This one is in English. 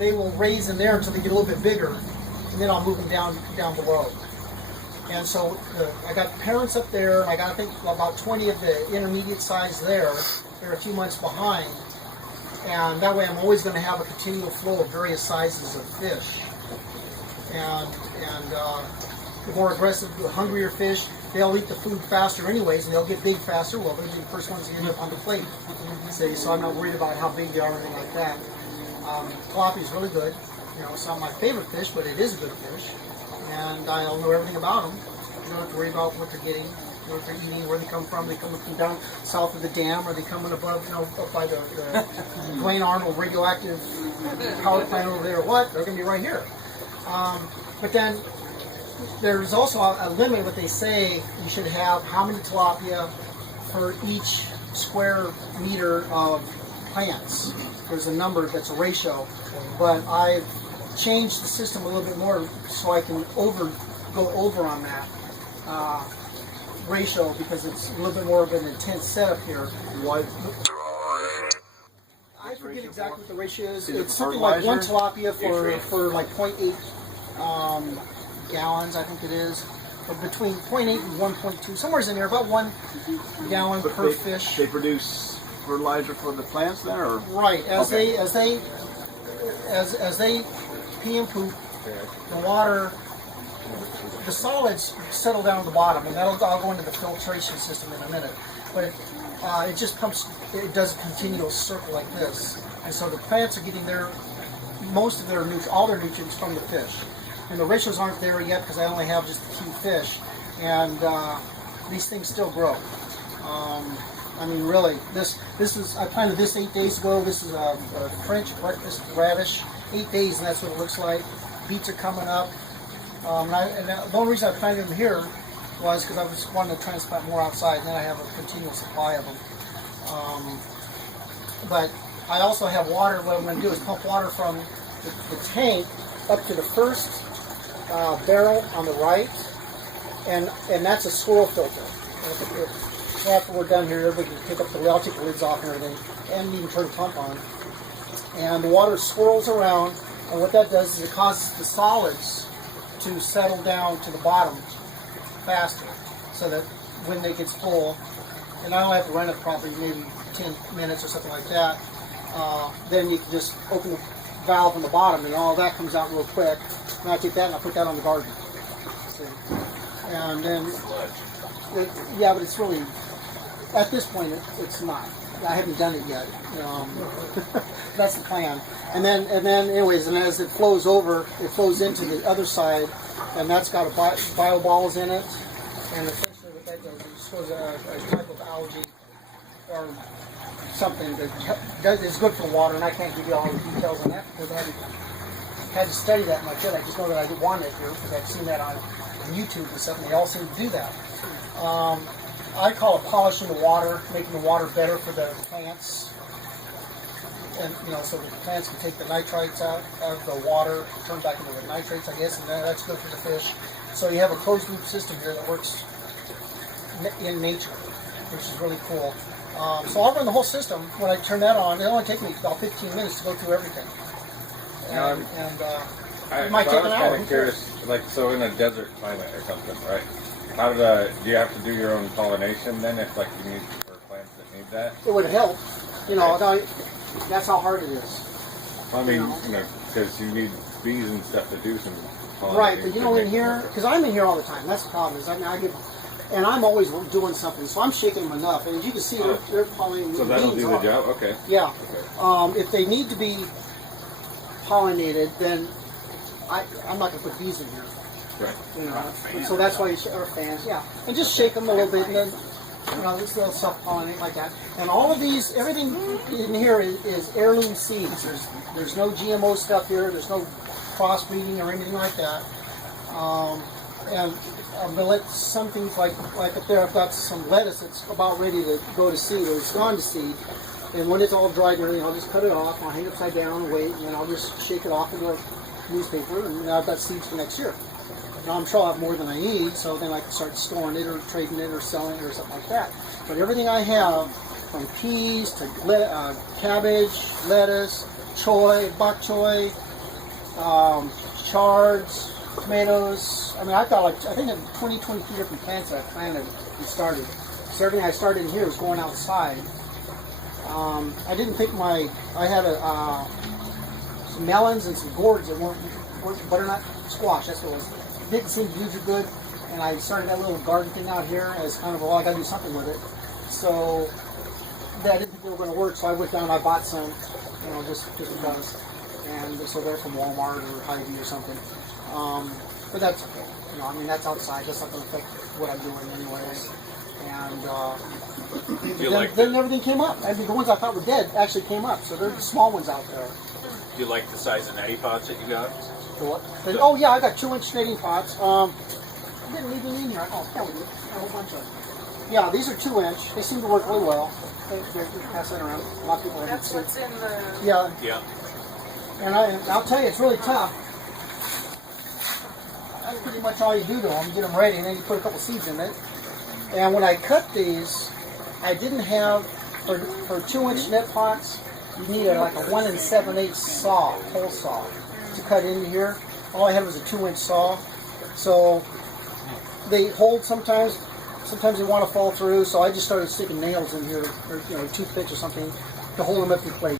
they will raise in there until they get a little bit bigger, and then I'll move them down below. And so I got parents up there, and I got, I think, about 20 of the intermediate size there. They're a few months behind. And that way I'm always going to have a continual flow of various sizes of fish. And the more aggressive, the hungrier fish, they'll eat the food faster anyways, and they'll get big faster. Well, they're the first ones to end up on the plate. So I'm not worried about how big they are or anything like that. Tilapia is really good. You know, it's not my favorite fish, but it is a good fish. And I'll know everything about them. You don't have to worry about what they're getting, what they're eating, where they come from. They come from down south of the dam, or they coming above, you know, up by the Dwayne Arnold radioactive power plant over there. What? They're going to be right here. But then there's also a limit. What they say you should have how many tilapia for each square meter of plants. There's a number that's a ratio, but I've changed the system a little bit more so I can go over on that ratio, because it's a little bit more of an intense setup here. What? I forget exactly what the ratio is. It's something like 1 tilapia for like 0.8 gallons, I think it is. But between 0.8 and 1.2, somewhere in there, about 1 gallon per fish. They produce fertilizer for the plants then, or right as they pee and poop, the water, the solids settle down at the bottom, and I'll go into the filtration system in a minute. But it just pumps. It does a continual circle like this, and so the plants are getting most of their all their nutrients from the fish. And the ratios aren't there yet because I only have just a few fish, and these things still grow. I mean, really, this is, I planted this 8 days ago. This is a French breakfast radish, 8 days, and that's what it looks like. Beets are coming up. And the only reason I planted them here was because I was wanting to transplant more outside, and then I have a continual supply of them. But I also have water. What I'm going to do is pump water from the tank up to the first barrel on the right, and that's a swirl filter. After we're done here, everybody can pick up I'll take the lids off and everything, and even turn the pump on. And the water swirls around, and what that does is it causes the solids to settle down to the bottom faster, so that when it gets full, and I only have to run it probably maybe 10 minutes or something like that, then you can just open the valve on the bottom, and all that comes out real quick. And I take that and I put that on the garden. See? And then, yeah, but it's really, at this point, it's not. I haven't done it yet. That's the plan. And then, anyways, and as it flows over, it flows into the other side, and that's got bio balls in it. And essentially, what that does is it shows a type of algae or something that is good for water. And I can't give you all the details on that because I haven't had to study that much yet. I just know that I wanted it here because I've seen that on YouTube and stuff, and they all seem to do that. I call it polishing the water, making the water better for the plants, and so the plants can take the nitrites out of the water, turn back into the nitrates, I guess, and that's good for the fish. So you have a closed loop system here that works in nature, which is really cool. So I'll run the whole system. When I turn that on, it'll only take me about 15 minutes to go through everything. It might take an hour. I'm curious, like, so in a desert climate or something, right? Do you have to do your own pollination then, if like you need for plants that need that? It would help. That's how hard it is. I mean, because you need bees and stuff to do some pollination. Right, but in here, because I'm in here all the time. That's the problem. And I'm always doing something, so I'm shaking them enough. And as you can see, they're pollinating. So that'll do the job. Okay. Yeah. Okay. If they need to be pollinated, then I'm not going to put bees in here. Right. So that's why our fans, yeah, and just shake them a little bit, and then they'll self-pollinate like that. And all of these, everything in here is heirloom seeds. There's no GMO stuff here. There's no crossbreeding or anything like that. And I'm gonna let some things like up there. I've got some lettuce that's about ready to go to seed, or it's gone to seed. And when it's all dried and everything, I'll just cut it off. I'll hang it upside down, wait, and then I'll just shake it off into a newspaper, and now I've got seeds for next year. Now I'm sure I'll have more than I need, so then I can start storing it or trading it or selling it or something like that. But everything I have, from peas to cabbage, lettuce, choy, bok choy, chards, tomatoes. I mean, I've got I think 20, 22 different plants that I planted and started. So everything I started in here was going outside. I didn't think I had some melons and some gourds that weren't butternut squash. That's what it was. It didn't seem to do too good, and I started that little garden thing out here as kind of, well, I got to do something with it. So I didn't think they were going to work, so I went down and I bought some, just because. And so they're from Walmart or Hy-Vee or something. But that's okay. I mean, that's outside. That's not going to affect what I'm doing anyways. And then everything came up. I mean, the ones I thought were dead actually came up. So there's small ones out there. Do you like the size of neti pots that you got? What? Oh yeah, I got 2-inch knitting pots. I didn't leave any in here. Oh, hell, we did. A whole bunch of them. Yeah, these are 2-inch. They seem to work really well. They pass that around. A lot of people That's what's in the... Yeah. Yeah. And I'll tell you, it's really tough. That's pretty much all you do to them. You get them ready, and then you put a couple seeds in it. And when I cut these, I didn't have, for 2-inch knit pots, you need like a 1 7/8 saw, hole saw, to cut into here. All I had was a 2-inch saw. So they hold sometimes they want to fall through, so I just started sticking nails in here, or toothpicks or something, to hold them up in place.